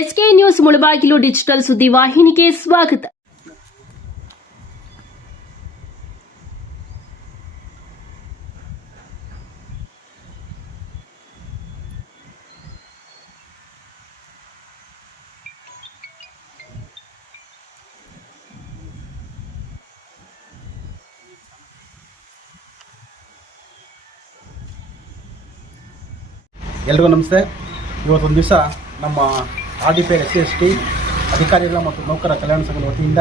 SK news Mulbagal digital ಸುದ್ದಿ ವಾಹಿನಿಗೆ ಸ್ವಾಗತ. ಎಲ್ರಿಗೂ ನಮಸ್ತೆ. ಇವತ್ತೊಂದು ದಿವಸ ನಮ್ಮ R D P S C S T ಅಧಿಕಾರಿಗಳ ಮತ್ತು ನೌಕರ ಕಲ್ಯಾಣ ಸಂಘದ ವತಿಯಿಂದ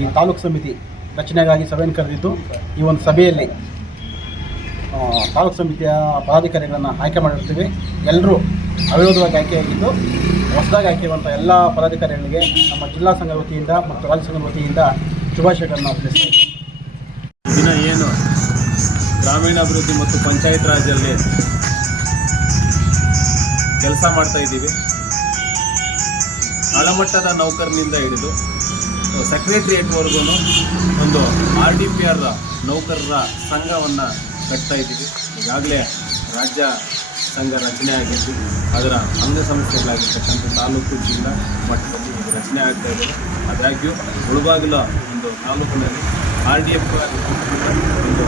ಈ ತಾಲೂಕು ಸಮಿತಿ ರಚನೆಗಾಗಿ ಸಭೆಯನ್ನು ಕರೆದಿದ್ದು, ಈ ಒಂದು ಸಭೆಯಲ್ಲಿ ತಾಲೂಕು ಸಮಿತಿಯ ಪದಾಧಿಕಾರಿಗಳನ್ನು ಆಯ್ಕೆ ಮಾಡಿರ್ತೀವಿ. ಎಲ್ಲರೂ ಅವಿರೋಧವಾಗಿ ಆಯ್ಕೆಯಾಗಿದ್ದು ಹೊಸದಾಗಿ ಆಯ್ಕೆಯುವಂಥ ಎಲ್ಲ ಪದಾಧಿಕಾರಿಗಳಿಗೆ ನಮ್ಮ ಜಿಲ್ಲಾ ಸಂಘದ ವತಿಯಿಂದ ಮತ್ತು ರಾಜ್ಯ ಸಂಘದ ವತಿಯಿಂದ ಶುಭಾಶಯಗಳನ್ನು ತಿಳಿಸ್ತೀವಿ ದಿನ ಏನು? ಗ್ರಾಮೀಣಾಭಿವೃದ್ಧಿ ಮತ್ತು ಪಂಚಾಯತ್ ರಾಜಲ್ಲಿ ಕೆಲಸ ಮಾಡ್ತಾ ಇದ್ದೀವಿ. ತಳಮಟ್ಟದ ನೌಕರನಿಂದ ಹಿಡಿದು ಸೆಕ್ರೆಟ್ರಿಯೇಟ್ವರೆಗೂ ಒಂದು ಆರ್ ಡಿ ಪಿ ಆರ್ ನೌಕರರ ಸಂಘವನ್ನು ಕಟ್ತಾ ಇದ್ದೀವಿ. ಈಗಾಗಲೇ ರಾಜ್ಯ ಸಂಘ ರಚನೆ ಆಗಿದ್ದು, ಅದರ ಅಂಗಸಂಸ್ಥೆಗಳಾಗಿರ್ತಕ್ಕಂಥ ತಾಲೂಕು, ಜಿಲ್ಲಾ ಮಟ್ಟದಲ್ಲಿ ರಚನೆ ಆಗ್ತಾ ಇದೆ. ಆದಾಗ್ಯೂ ಮುಳುಬಾಗಿಲ ಒಂದು ತಾಲೂಕಿನಲ್ಲಿ ಆರ್ ಡಿ ಎಫ್ ಒಂದು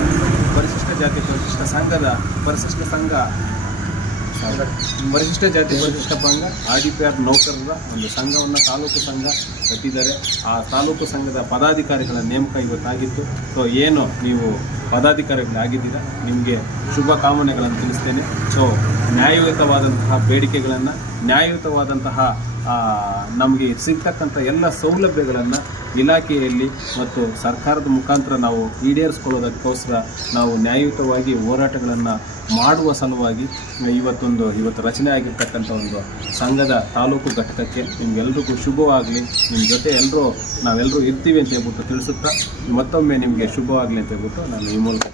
ಪರಿಶಿಷ್ಟ ಜಾತಿ, ಪರಿಶಿಷ್ಟ ಸಂಘದ ಪರಿಶಿಷ್ಟ ಸಂಘ ಪರಿಶಿಷ್ಟ ಜಾತಿ ಪರಿಶಿಷ್ಟ ಸಂಘ ಆರ್ ಡಿ ಪಿ ಆರ್ ನೌಕರರ ಒಂದು ಸಂಘವನ್ನು, ತಾಲೂಕು ಸಂಘ ಕಟ್ಟಿದ್ದಾರೆ. ಆ ತಾಲೂಕು ಸಂಘದ ಪದಾಧಿಕಾರಿಗಳ ನೇಮಕ ಇವತ್ತಾಗಿತ್ತು. ಸೊ ಏನು ನೀವು ಪದಾಧಿಕಾರಿಗಳಾಗಿದ್ದೀರಾ ನಿಮಗೆ ಶುಭ ಕಾಮನೆಗಳನ್ನು ತಿಳಿಸ್ತೇನೆ. ಸೊ ನ್ಯಾಯಯುತವಾದಂತಹ ಬೇಡಿಕೆಗಳನ್ನು, ನ್ಯಾಯಯುತವಾದಂತಹ ನಮಗೆ ಸಿಗ್ತಕ್ಕಂಥ ಎಲ್ಲ ಸೌಲಭ್ಯಗಳನ್ನು ಇಲಾಖೆಯಲ್ಲಿ ಮತ್ತು ಸರ್ಕಾರದ ಮುಖಾಂತರ ನಾವು ಈಡೇರಿಸ್ಕೊಳ್ಳೋದಕ್ಕೋಸ್ಕರ ನಾವು ನ್ಯಾಯಯುತವಾಗಿ ಹೋರಾಟಗಳನ್ನು ಮಾಡುವ ಸಲುವಾಗಿ ಇವತ್ತೊಂದು, ಇವತ್ತು ರಚನೆ ಆಗಿರ್ತಕ್ಕಂಥ ಒಂದು ಸಂಘದ ತಾಲೂಕು ಘಟಕಕ್ಕೆ ನಿಮ್ಗೆಲ್ರಿಗೂ ಶುಭವಾಗಲಿ. ನಿಮ್ಮ ಜೊತೆ ಎಲ್ಲರೂ ನಾವೆಲ್ಲರೂ ಇರ್ತೀವಿ ಅಂತ ಹೇಳ್ಬಿಟ್ಟು ತಿಳಿಸುತ್ತಾ ಮತ್ತೊಮ್ಮೆ ನಿಮಗೆ ಶುಭವಾಗಲಿ ಅಂತ ಹೇಳ್ಬಿಟ್ಟು ನಾನು ಈ ಮೂಲಕ